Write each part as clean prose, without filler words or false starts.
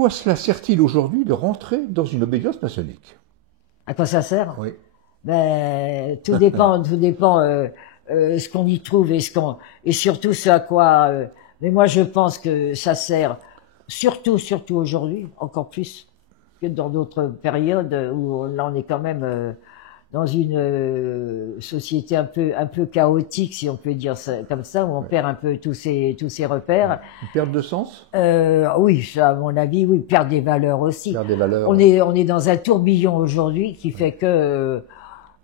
quoi cela sert-il aujourd'hui de rentrer dans une obédience maçonnique? À quoi ça sert? Oui. Ben, tout dépend, ce qu'on y trouve et surtout ce à quoi. Mais moi, je pense que ça sert surtout aujourd'hui, encore plus que dans d'autres périodes où là, on est quand même dans une société un peu chaotique, si on peut dire ça comme ça, où on perd un peu tous ces repères. Une perte de sens? Oui, ça, à mon avis, oui, perdre des valeurs aussi. Perdre des valeurs. On est dans un tourbillon aujourd'hui qui fait que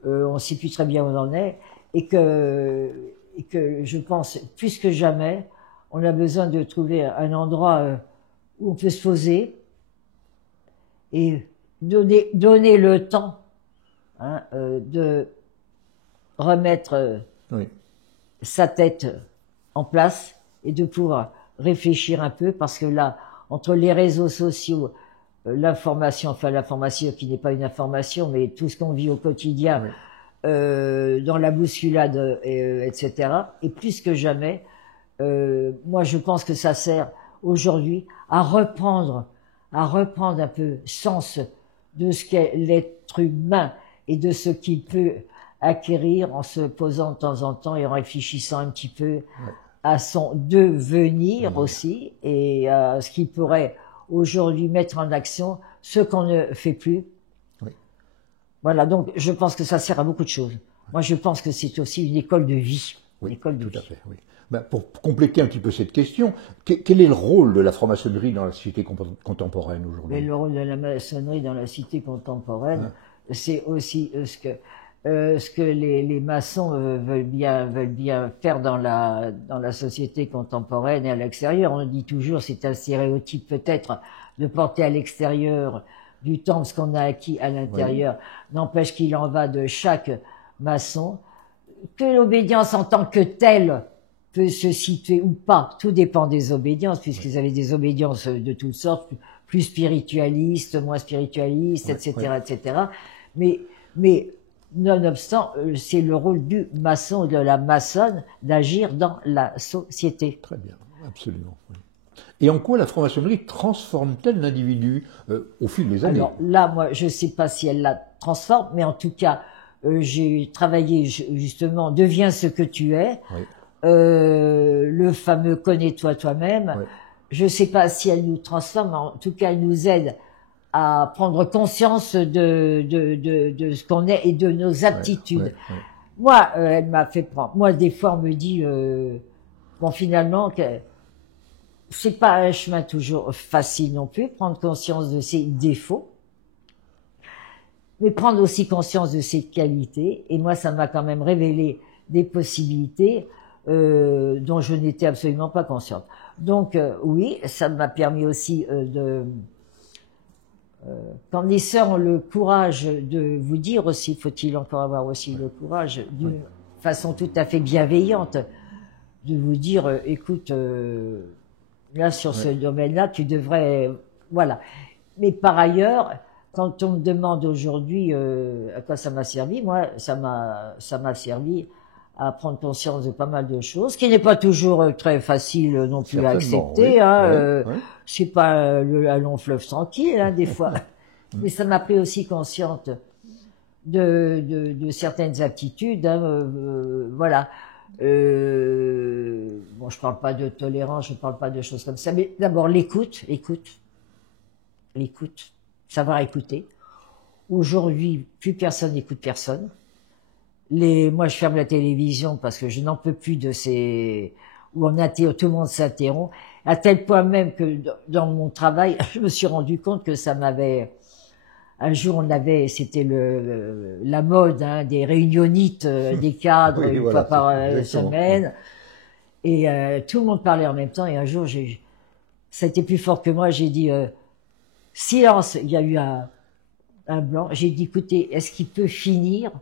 on ne sait plus très bien où on en est et que je pense plus que jamais, on a besoin de trouver un endroit où on peut se poser et donner le temps de remettre Oui. sa tête en place et de pouvoir réfléchir un peu parce que là, entre les réseaux sociaux, l'information qui n'est pas une information, mais tout ce qu'on vit au quotidien, Oui. dans la bousculade, etc. Et plus que jamais, moi je pense que ça sert aujourd'hui à reprendre un peu sens de ce qu'est l'être humain et de ce qu'il peut acquérir en se posant de temps en temps et en réfléchissant un petit peu à son devenir aussi et à ce qu'il pourrait aujourd'hui mettre en action, ce qu'on ne fait plus. Oui. Voilà, donc je pense que ça sert à beaucoup de choses. Moi, je pense que c'est aussi une école de vie. Oui, une école de tout vie. à fait, oui. Ben, pour compléter un petit peu cette question, quel est le rôle de la franc-maçonnerie dans la société contemporaine Mais aujourd'hui? le rôle de la maçonnerie dans la cité contemporaine, c'est aussi ce que les maçons veulent bien faire dans la société contemporaine et à l'extérieur. On dit toujours, c'est un stéréotype peut-être, de porter à l'extérieur du temple ce qu'on a acquis à l'intérieur. N'empêche qu'il en va de chaque maçon, que l'obédience en tant que telle peut se situer ou pas. Tout dépend des obédiences, puisqu'ils avaient des obédiences de toutes sortes, plus spiritualistes, moins spiritualistes, etc., etc. Mais nonobstant, c'est le rôle du maçon et de la maçonne d'agir dans la société. Très bien, absolument. Oui. Et en quoi la franc-maçonnerie transforme-t-elle l'individu au fil des années? Alors là, moi, je ne sais pas si elle la transforme, mais en tout cas, j'ai travaillé justement, deviens ce que tu es, le fameux connais-toi toi-même. Oui. Je ne sais pas si elle nous transforme, mais en tout cas, elle nous aide à prendre conscience de ce qu'on est et de nos aptitudes. Moi, elle m'a fait prendre. Moi, des fois, on me dit, bon, finalement, que c'est pas un chemin toujours facile non plus, prendre conscience de ses défauts, mais prendre aussi conscience de ses qualités. Et moi, ça m'a quand même révélé des possibilités dont je n'étais absolument pas consciente. Donc oui, ça m'a permis aussi quand les sœurs ont le courage de vous dire aussi, faut-il encore avoir aussi le courage, d'une façon tout à fait bienveillante, de vous dire, écoute, là sur ce domaine-là, tu devrais, voilà. Mais par ailleurs, quand on me demande aujourd'hui à quoi ça m'a servi, moi, ça m'a servi à prendre conscience de pas mal de choses, ce qui n'est pas toujours très facile non plus à accepter. C'est pas un long fleuve tranquille, hein, des fois. Mais ça m'a pris aussi conscience de certaines aptitudes. Hein, voilà. Bon, je parle pas de tolérance, je parle pas de choses comme ça, mais d'abord l'écoute, savoir écouter. Aujourd'hui, plus personne n'écoute personne. Moi, je ferme la télévision parce que je n'en peux plus de ces où tout le monde s'interrompt, à tel point même que dans mon travail, je me suis rendu compte que ça m'avait. Un jour, c'était la mode hein, des réunionites, des cadres une fois par semaine, et tout le monde parlait en même temps. Et un jour, ça a été plus fort que moi. J'ai dit silence. Il y a eu un blanc. J'ai dit écoutez, est-ce qu'il peut finir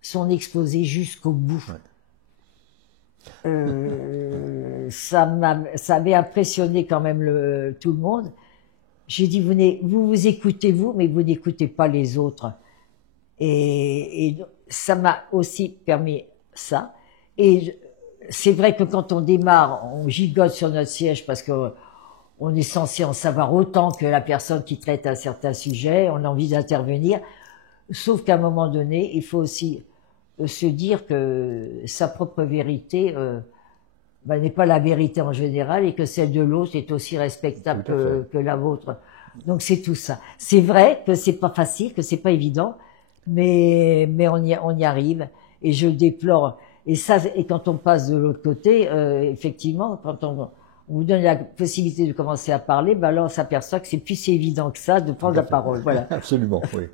son exposé jusqu'au bout? Ça avait impressionné quand même tout le monde. J'ai dit vous écoutez vous, mais vous n'écoutez pas les autres. Et ça m'a aussi permis ça. Et c'est vrai que quand on démarre, on gigote sur notre siège parce que on est censé en savoir autant que la personne qui traite un certain sujet, on a envie d'intervenir, sauf qu'à un moment donné, il faut aussi se dire que sa propre vérité n'est pas la vérité en général et que celle de l'autre est aussi respectable que la vôtre. Donc c'est tout ça. C'est vrai que c'est pas facile, que c'est pas évident, mais on y arrive. Et je déplore. Et ça, et quand on passe de l'autre côté, effectivement, quand on vous donne la possibilité de commencer à parler, ben là on s'aperçoit que c'est plus si évident que ça de prendre la parole. Voilà. Absolument, oui.